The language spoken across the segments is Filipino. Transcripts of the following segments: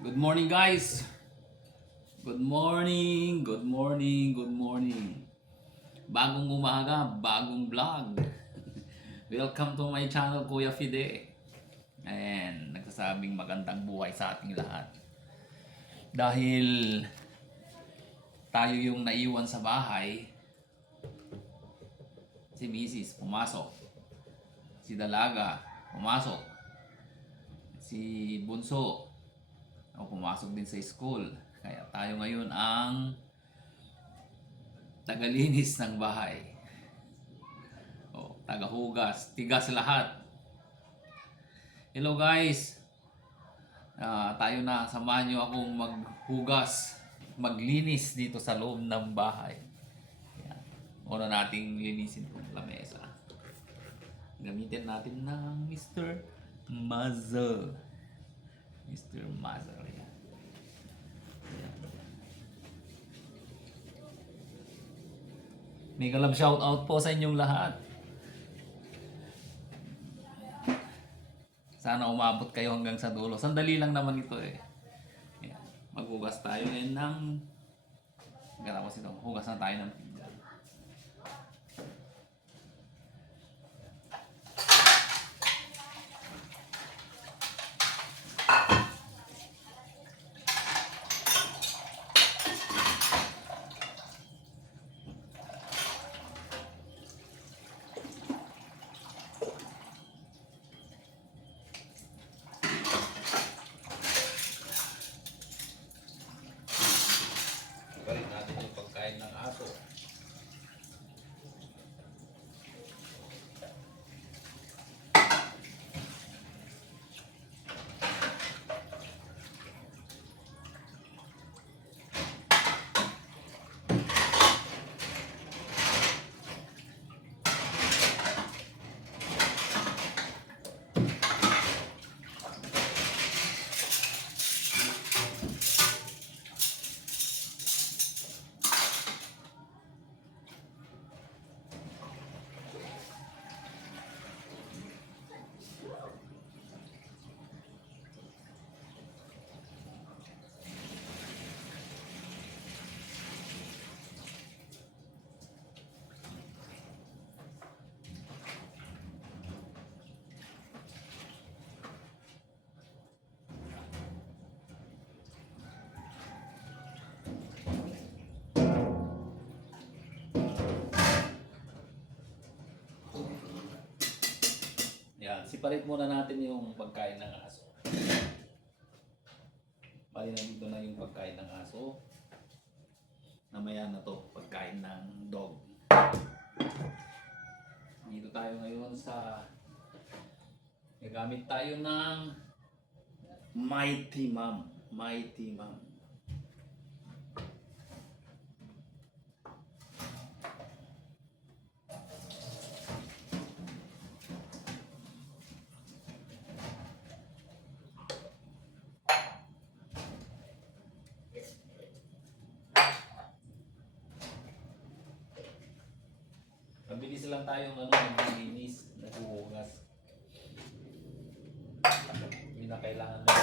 Good morning guys! Good morning, good morning, good morning. Bagong umaga, bagong vlog. Welcome to my channel, Kuya Fide. And nagsasabing magandang buhay sa ating lahat. Dahil tayo yung naiwan sa bahay, si Mrs. pumasok, si Dalaga pumasok, si Bunso pumasok din sa school. Kaya tayo ngayon ang tagalinis ng bahay. Tagahugas, tigas lahat. Hello guys. Tayo na, samahan nyo akong maghugas, maglinis dito sa loob ng bahay. Yan. Una nating linisin itong lamesa. Gamitin natin ng Mr. Muzzle. Mr. Muzzle. Mega love shout out po sa inyong lahat. Sana umabot kayo hanggang sa dulo. Sandali lang naman ito eh. Yan. Maghugas tayo ngayon ng hugas na tayo ng pinggan. Balik natin yung pagkain ng aso. Yan, separate muna natin yung pagkain ng aso. Bali nandito na yung pagkain ng aso. Namaya na to, pagkain ng dog. Dito tayo ngayon sa gagamit tayo ng Mighty Mom. Mighty Mom. Mabilis lang tayong naglilinis, naghuhugas. Hindi na kailangan ng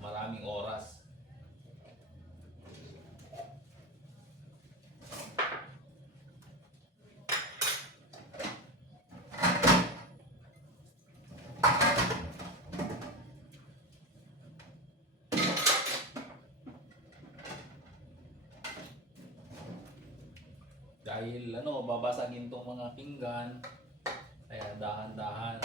maraming oras. Dahil babasagin tong mga pinggan, kaya dahan-dahan.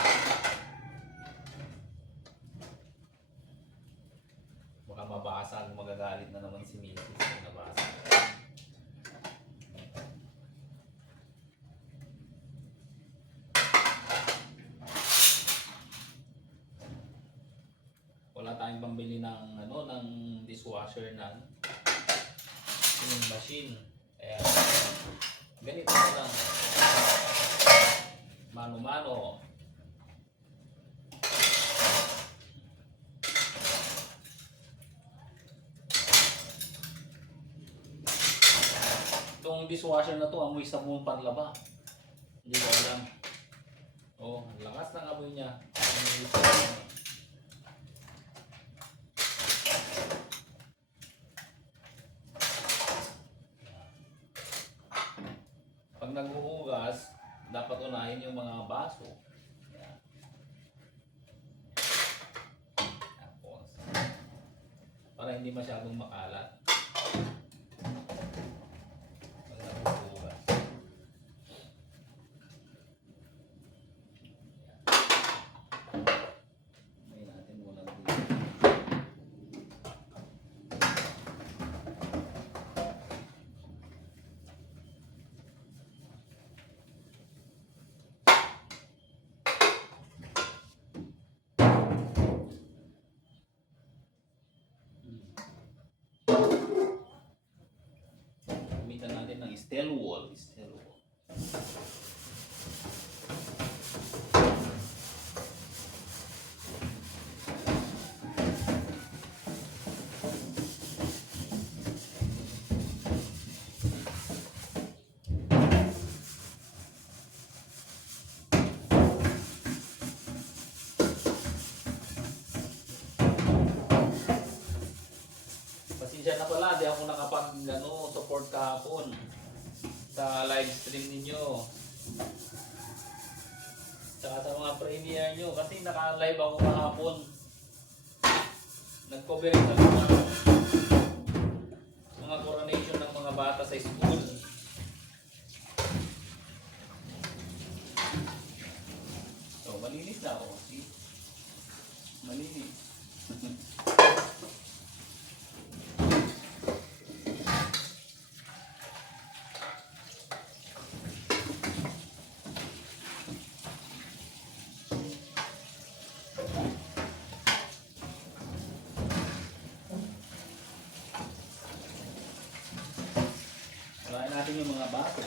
Baka mabasag, magagalit na naman si Mrs. kung nabasag. Wala tayong pambili ng ng dishwasher na yung machine. Kaya ganito na lang, mano-mano. Itong dishwasher na to, amoy sabong panlaba. Hindi ko alam. Oh, ang lakas ng amoy niya. Pag naghuhugas, dapat unahin yung mga baso. Yan. Tapos, para hindi masyadong makalat. Pag naghuhugas. May natin muna dito. Gamitan natin ng steel wool. Steel wool. Pasensya na pala, di ako support kahapon sa live stream ninyo. Saka sa mga premiere nyo, kasi naka-live ako kahapon. Nag-cover sa mga coronation ng mga bata sa school. So, malinis na ako. See? Malinis. Try natin yung mga bato.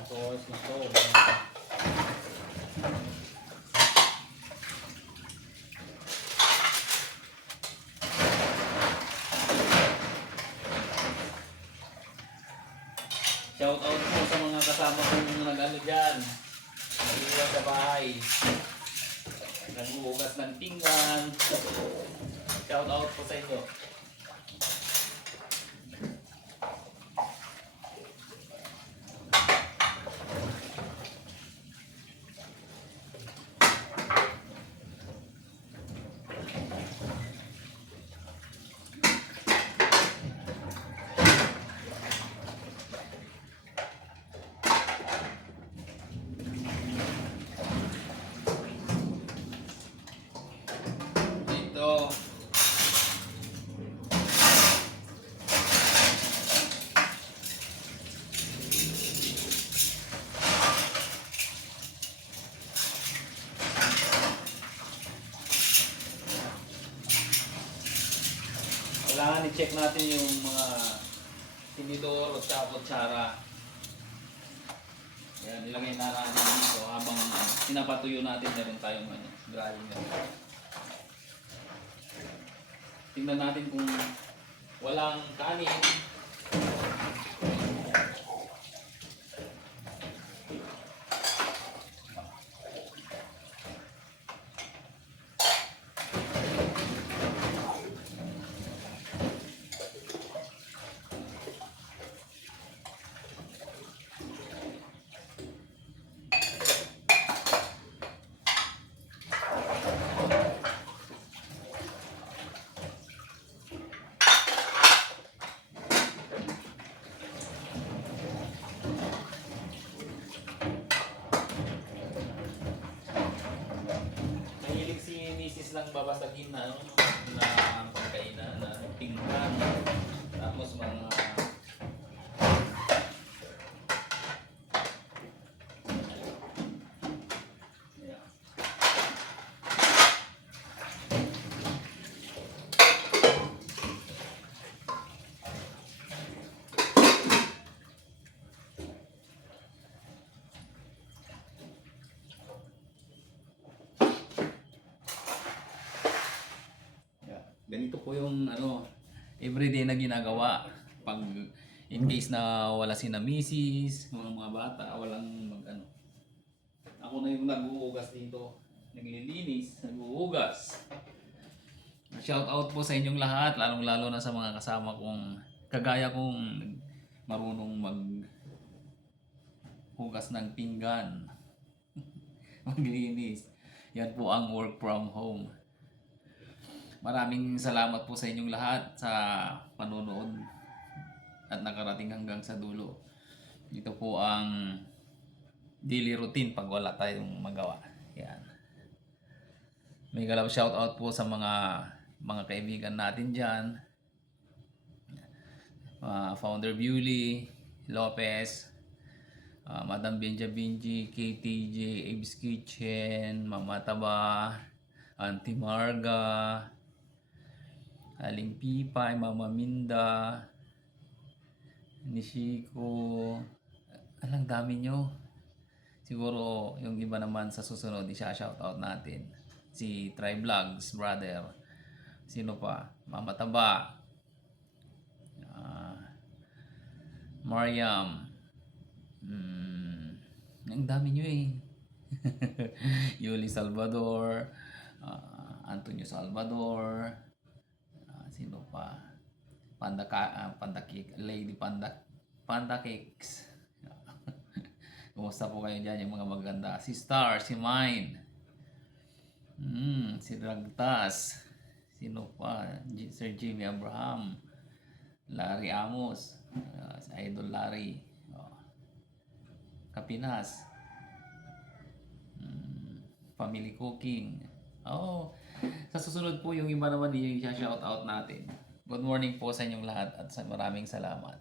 Tapos ito. Shout out po sa mga kasama kong nag-ano dyan. Nag-iwan sa bahay. Naghuhugas ng pinggan. Shout out po sa inyo. Dito. Kailangan i-check natin yung mga tinidor o kutsara. Yan, nilagay na natin dito habang pinapatuyo natin, meron tayong grinder. Tingnan natin kung walang kanin. Mahilig si Mrs. lang babasagin na, na pagkainan, na pinggan, tapos mga yeah. Ganito po yung everyday na ginagawa. Pag In case na wala si na misis, mga bata, walang mag-ano. Ako na yung nag-uugas dito. Naglilinis, nag-uugas. Shout out po sa inyong lahat, lalong-lalo na sa mga kasama kong kagaya kong marunong maghugas ng pinggan, maglinis. Yan po ang work from home. Maraming salamat po sa inyong lahat sa panonood at nakarating hanggang sa dulo. Ito po ang daily routine pag wala tayong magawa. Yan. May galaw shout out po sa mga kaibigan natin dyan. Founder Bewley, Lopez, Madam Benja Binji, KTJ, Abe's Kitchen, Mama Taba, Auntie Marga, Aling Pipay, Mama Minda, Nishiko. Alang dami nyo. Siguro yung iba naman sa susunod isa-shoutout natin. Si Try Vlogs, brother. Sino pa? Mama Taba. Mariam. Ang dami nyo eh. Yuli Salvador. Antonio Salvador. Sino pa? Panda Cake. Lady Panda Cakes. Kumusta po kayo dyan yung mga maganda? Si Star, si Mine. Si Ragtas. Sino pa? Sir Jimmy Abraham. Larry Amos. Si Idol Larry. Kapinas. Family Cooking. Sa susunod po yung iba naman yung i-shout out natin. Good morning po sa inyong lahat at maraming salamat.